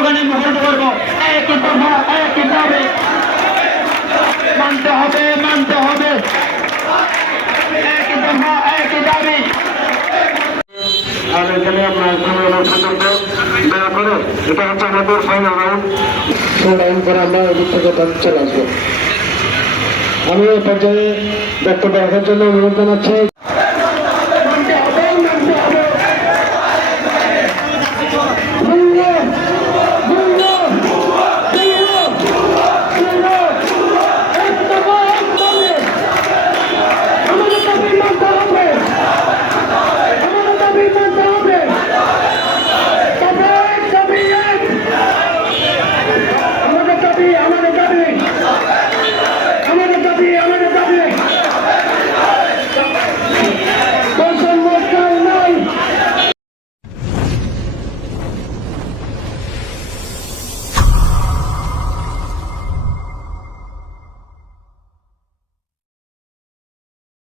স্লোগানে মুখরিত করবো। একই দফা, একই দাবি মানতে হবে, মানতে হবে। একই দফা, একই দাবি। আর এখানে আমরা সতর্ক দয়া করে, এটা হচ্ছে আমাদের ফাইনাল রাউন্ড। রাউন্ড করে আমরা কথা চলে আসবো। আমি এই পর্যায়ে বক্তব্য রাখার জন্য অনুরোধ জানাচ্ছি।